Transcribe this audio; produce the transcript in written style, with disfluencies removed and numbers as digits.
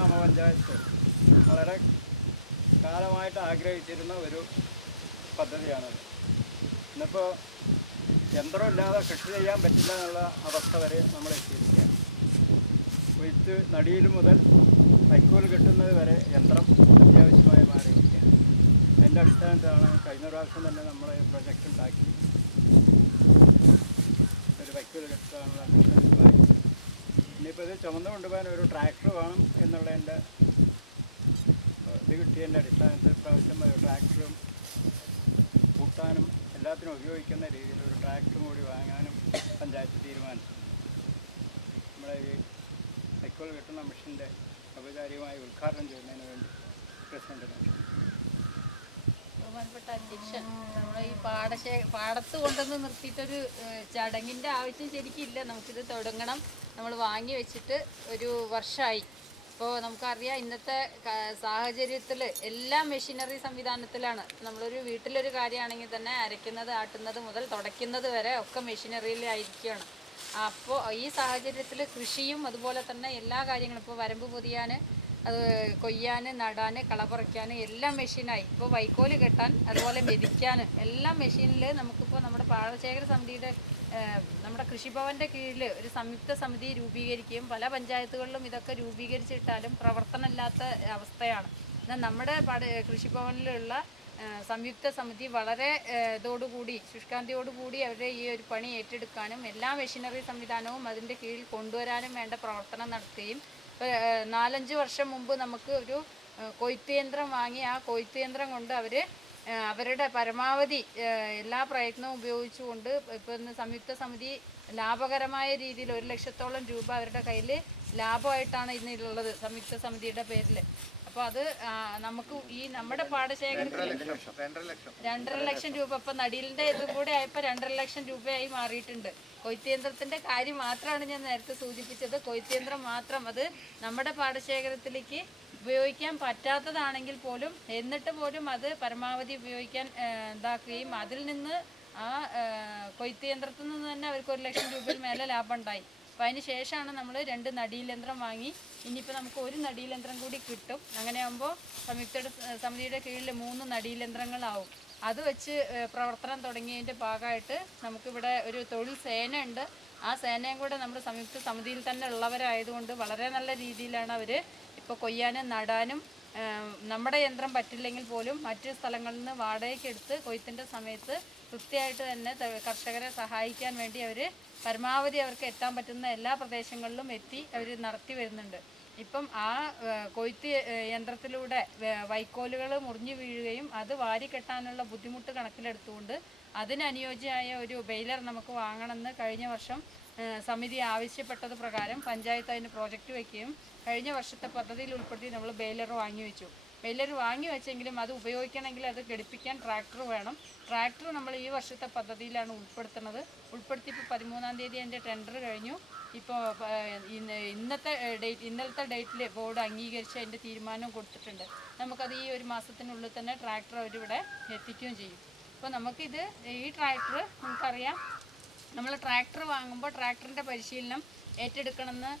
ഗ്രാമപഞ്ചായത്ത് വളരെ കാലമായിട്ട് ആഗ്രഹിച്ചിരുന്ന ഒരു പദ്ധതിയാണത്. ഇന്നിപ്പോൾ യന്ത്രമില്ലാതെ കൃഷി ചെയ്യാൻ പറ്റില്ല എന്നുള്ള അവസ്ഥ വരെ നമ്മൾ എത്തിയിരിക്കുകയാണ്. കൊയ്ത്ത് നടിയിൽ മുതൽ വൈക്കോൽ കെട്ടുന്നത് വരെ യന്ത്രം അത്യാവശ്യമായി മാറിയിരിക്കുകയാണ്. അതിൻ്റെ അടിസ്ഥാനത്തിലാണ് കഴിഞ്ഞ പ്രാവശ്യം തന്നെ നമ്മൾ പ്രൊജക്റ്റ് ഉണ്ടാക്കി ഒരു വൈക്കോൽ കെട്ടാനുള്ള മിഷൻ വാങ്ങിച്ചത്. ഇനിയിപ്പോൾ ഇത് ചുമന്ന് കൊണ്ടുപോകാൻ ഒരു ട്രാക്ടർ വേണം എന്നുള്ളതിൻ്റെ ഇത് കിട്ടിയതിൻ്റെ അടിസ്ഥാനത്തിൽ പ്രാവശ്യം ഒരു ട്രാക്ടറും കൂട്ടാനും എല്ലാത്തിനും ഉപയോഗിക്കുന്ന രീതിയിൽ ഒരു ട്രാക്ടറും കൂടി വാങ്ങാനും പഞ്ചായത്ത് തീരുമാനിച്ചു. നമ്മളെ ഈ വൈക്കോൽ കെട്ടുന്ന മെഷീൻ്റെ ഔപചാരികമായി ഉദ്ഘാടനം ചെയ്യുന്നതിന് വേണ്ടി പ്രസിഡന്റിന് ബഹുമാനപ്പെട്ട അധ്യക്ഷൻ, നമ്മളെ ഈ പാടത്ത് കൊണ്ടുവന്ന് നിർത്തിയിട്ടൊരു ചടങ്ങിൻ്റെ ആവശ്യം ശരിക്കില്ല. നമുക്കിത് തുടങ്ങണം. നമ്മൾ വാങ്ങി വെച്ചിട്ട് ഒരു വർഷമായി. അപ്പോൾ നമുക്കറിയാം ഇന്നത്തെ സാഹചര്യത്തിൽ എല്ലാം മെഷീനറി സംവിധാനത്തിലാണ്. നമ്മളൊരു വീട്ടിലൊരു കാര്യമാണെങ്കിൽ തന്നെ അരയ്ക്കുന്നത്, ആട്ടുന്നത് മുതൽ തുടയ്ക്കുന്നത് വരെ ഒക്കെ മെഷീനറിയിലായിരിക്കുകയാണ്. അപ്പോൾ ഈ സാഹചര്യത്തിൽ കൃഷിയും അതുപോലെ തന്നെ എല്ലാ കാര്യങ്ങളും ഇപ്പോൾ വരമ്പ് പൊതിയാൻ, അത് കൊയ്യാൻ, നടാൻ, കളപറിക്കാൻ എല്ലാം മെഷീനായി. ഇപ്പോൾ വൈക്കോല് കെട്ടാൻ, അതുപോലെ മെതിക്കാൻ എല്ലാം മെഷീനിൽ. നമുക്കിപ്പോൾ നമ്മുടെ പാടശേഖര സമിതിയുടെ നമ്മുടെ കൃഷിഭവൻ്റെ കീഴിൽ ഒരു സംയുക്ത സമിതി രൂപീകരിക്കുകയും പല പഞ്ചായത്തുകളിലും ഇതൊക്കെ രൂപീകരിച്ചിട്ടാലും പ്രവർത്തനമില്ലാത്ത അവസ്ഥയാണ്. എന്നാൽ നമ്മുടെ കൃഷിഭവനിലുള്ള സംയുക്ത സമിതി വളരെ ഇതോടുകൂടി ശുഷ്കാന്തിയോടുകൂടി അവരുടെ ഈ ഒരു പണി ഏറ്റെടുക്കാനും എല്ലാ മെഷീനറി സംവിധാനവും അതിൻ്റെ കീഴിൽ കൊണ്ടുവരാനും വേണ്ട പ്രവർത്തനം നടത്തുകയും 4-5 വർഷം മുമ്പ് നമുക്ക് ഒരു കൊയ്ത്ത് യന്ത്രം വാങ്ങി ആ കൊയ്ത്ത് യന്ത്രം കൊണ്ട് അവരുടെ പരമാവധി എല്ലാ പ്രയത്നവും ഉപയോഗിച്ചുകൊണ്ട് ഇപ്പോൾ ഇന്ന് സംയുക്ത സമിതി ലാഭകരമായ രീതിയിൽ 1 ലക്ഷത്തോളം രൂപ അവരുടെ കയ്യിൽ ലാഭമായിട്ടാണ് ഇന്നുള്ളത് സംയുക്ത സമിതിയുടെ പേരിൽ. അപ്പോൾ അത് നമുക്ക് ഈ നമ്മുടെ പാടശേഖരത്തിൽ 2.5 ലക്ഷം രൂപ ഇപ്പം നടീലിൻ്റെ ഇതും കൂടെ ആയപ്പോൾ 2.5 ലക്ഷം രൂപയായി മാറിയിട്ടുണ്ട്. കൊയ്ത്ത് യന്ത്രത്തിൻ്റെ കാര്യം മാത്രമാണ് ഞാൻ നേരത്തെ സൂചിപ്പിച്ചത്. കൊയ്ത്ത് യന്ത്രം മാത്രം അത് നമ്മുടെ പാടശേഖരത്തിലേക്ക് ഉപയോഗിക്കാൻ പറ്റാത്തതാണെങ്കിൽ പോലും എന്നിട്ട് പോലും അത് പരമാവധി ഉപയോഗിക്കാൻ ഇതാക്കുകയും അതിൽ നിന്ന് ആ കൊയ്ത്ത് യന്ത്രത്തിൽ നിന്ന് തന്നെ അവർക്ക് 1 ലക്ഷം രൂപയിൽ മേലെ ലാഭം ഉണ്ടായി. അപ്പോൾ അതിന് ശേഷമാണ് നമ്മൾ 2 നടീലയന്ത്രം വാങ്ങി. ഇനിയിപ്പോൾ നമുക്ക് 1 നടീലയന്ത്രം കൂടി കിട്ടും. അങ്ങനെ ആകുമ്പോൾ സമിതിയുടെ കീഴിൽ 3 നടീലയന്ത്രങ്ങളാവും. അത് വെച്ച് പ്രവർത്തനം തുടങ്ങിയതിൻ്റെ ഭാഗമായിട്ട് നമുക്കിവിടെ ഒരു തൊഴിൽ സേന ഉണ്ട്. ആ സേനയും കൂടെ നമ്മുടെ സംയുക്ത സമിതിയിൽ തന്നെ ഉള്ളവരായതുകൊണ്ട് വളരെ നല്ല രീതിയിലാണ് അവർ ഇപ്പോൾ കൊയ്യാനും നടാനും നമ്മുടെ യന്ത്രം പറ്റില്ലെങ്കിൽ പോലും മറ്റ് സ്ഥലങ്ങളിൽ നിന്ന് വാടകയ്ക്ക് എടുത്ത് കൊയ്ത്തിൻ്റെ സമയത്ത് കൃത്യമായിട്ട് തന്നെ കർഷകരെ സഹായിക്കാൻ വേണ്ടി അവർ പരമാവധി അവർക്ക് എത്താൻ പറ്റുന്ന എല്ലാ പ്രദേശങ്ങളിലും എത്തി അവർ നടത്തി വരുന്നുണ്ട്. ഇപ്പം ആ കൊയ്ത്ത് യന്ത്രത്തിലൂടെ വൈക്കോലുകൾ മുറിഞ്ഞു വീഴുകയും അത് വാരിക്കെട്ടാനുള്ള ബുദ്ധിമുട്ട് കണക്കിലെടുത്തുകൊണ്ട് അതിനനുയോജ്യമായ ഒരു ബെയിലർ നമുക്ക് വാങ്ങണമെന്ന് കഴിഞ്ഞ വർഷം സമിതി ആവശ്യപ്പെട്ടത് പ്രകാരം പഞ്ചായത്ത് അതിന് പ്രോജക്റ്റ് വയ്ക്കുകയും കഴിഞ്ഞ വർഷത്തെ പദ്ധതിയിൽ ഉൾപ്പെടുത്തി നമ്മൾ ബെയിലർ വാങ്ങി വെച്ചു. ബെയിലർ വാങ്ങി വെച്ചെങ്കിലും അത് ഉപയോഗിക്കണമെങ്കിൽ അത് ഘടിപ്പിക്കാൻ ട്രാക്ടർ വേണം. ട്രാക്ടർ നമ്മൾ ഈ വർഷത്തെ പദ്ധതിയിലാണ് ഉൾപ്പെടുത്തുന്നത്. ഉൾപ്പെടുത്തി ഇപ്പോൾ 13-ാം തീയതി അതിൻ്റെ ടെൻഡർ കഴിഞ്ഞു. ഇപ്പോൾ ഇന്നലത്തെ ഡേറ്റിൽ ബോർഡ് അംഗീകരിച്ച് അതിൻ്റെ തീരുമാനം കൊടുത്തിട്ടുണ്ട്. നമുക്കത് ഈ 1 മാസത്തിനുള്ളിൽ തന്നെ ട്രാക്ടർ അവരിവിടെ എത്തിക്കുകയും ചെയ്യും. അപ്പോൾ നമുക്കിത് ഈ ട്രാക്ടർ നമുക്കറിയാം, നമ്മൾ ട്രാക്ടർ വാങ്ങുമ്പോൾ ട്രാക്ടറിൻ്റെ പരിശീലനം ഏറ്റെടുക്കണമെന്ന്